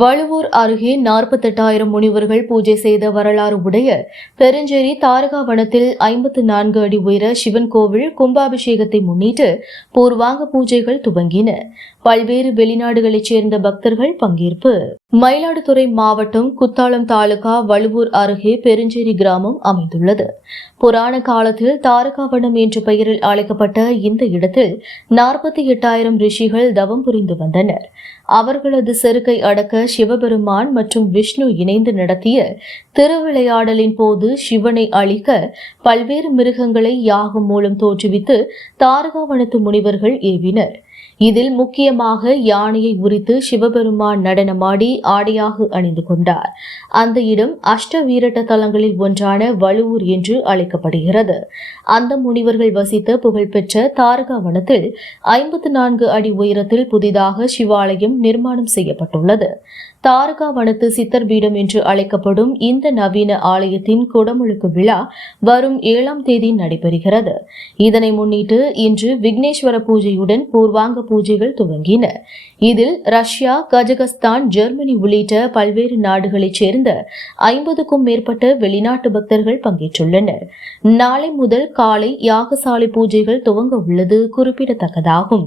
வழுவூர் அருகே நாற்பத்தெட்டாயிரம் முனிவர்கள் பூஜை செய்த வரலாறு உடைய பெருஞ்சேரி தாரகா வனத்தில் ஐம்பத்து நான்கு அடி உயர சிவன் கோவில் கும்பாபிஷேகத்தை முன்னிட்டு பூர்வாங்க பூஜைகள் துவங்கின. பல்வேறு வெளிநாடுகளைச் சேர்ந்த பக்தர்கள் பங்கேற்பு. மயிலாடுதுறை மாவட்டம் குத்தாலம் தாலுகா வழுவூர் அருகே பெருஞ்சேரி கிராமம் அமைந்துள்ளது. புராண காலத்தில் தாரகாவனம் என்ற பெயரில் அழைக்கப்பட்ட இந்த இடத்தில் நாற்பத்தி எட்டாயிரம் ரிஷிகள் தவம் புரிந்து வந்தனர். அவர்களது செருக்கை அடக்க சிவபெருமான் மற்றும் விஷ்ணு இணைந்து நடத்திய திருவிளையாடலின் போது சிவனை அழிக்க பல்வேறு மிருகங்களை யாகம் மூலம் தோற்றுவித்து தாரகாவனத்து முனிவர்கள் ஏவினர். இதில் முக்கியமாக யானையை உரித்து சிவபெருமான் நடனமாடி ஆடையாக அணிந்து கொண்டார். அந்த இடம் அஷ்ட வீரட்ட தலங்களில் ஒன்றான வலுவூர் என்று அழைக்கப்படுகிறது. அந்த முனிவர்கள் வசித்த புகழ்பெற்ற தாரகாவனத்தில் ஐம்பத்து நான்கு அடி உயரத்தில் புதிதாக சிவாலயம் நிர்மாணம் செய்யப்பட்டுள்ளது. தாரகாவனத்து சித்தர் பீடம் என்று அழைக்கப்படும் இந்த நவீன ஆலயத்தின் குடமுழுக்கு விழா வரும் ஏழாம் தேதி நடைபெறுகிறது. இதனை முன்னிட்டு இன்று விக்னேஸ்வர பூஜையுடன் பூர்வாங்க பூஜைகள் துவங்கின. இதில் ரஷ்யா கஜகஸ்தான் ஜெர்மனி உள்ளிட்ட பல்வேறு நாடுகளைச் சேர்ந்த ஐம்பதுக்கும் மேற்பட்ட வெளிநாட்டு பக்தர்கள் பங்கேற்றுள்ளனர். நாளை முதல் காலை யாகசாலை பூஜைகள் துவங்க உள்ளது குறிப்பிடத்தக்கதாகும்.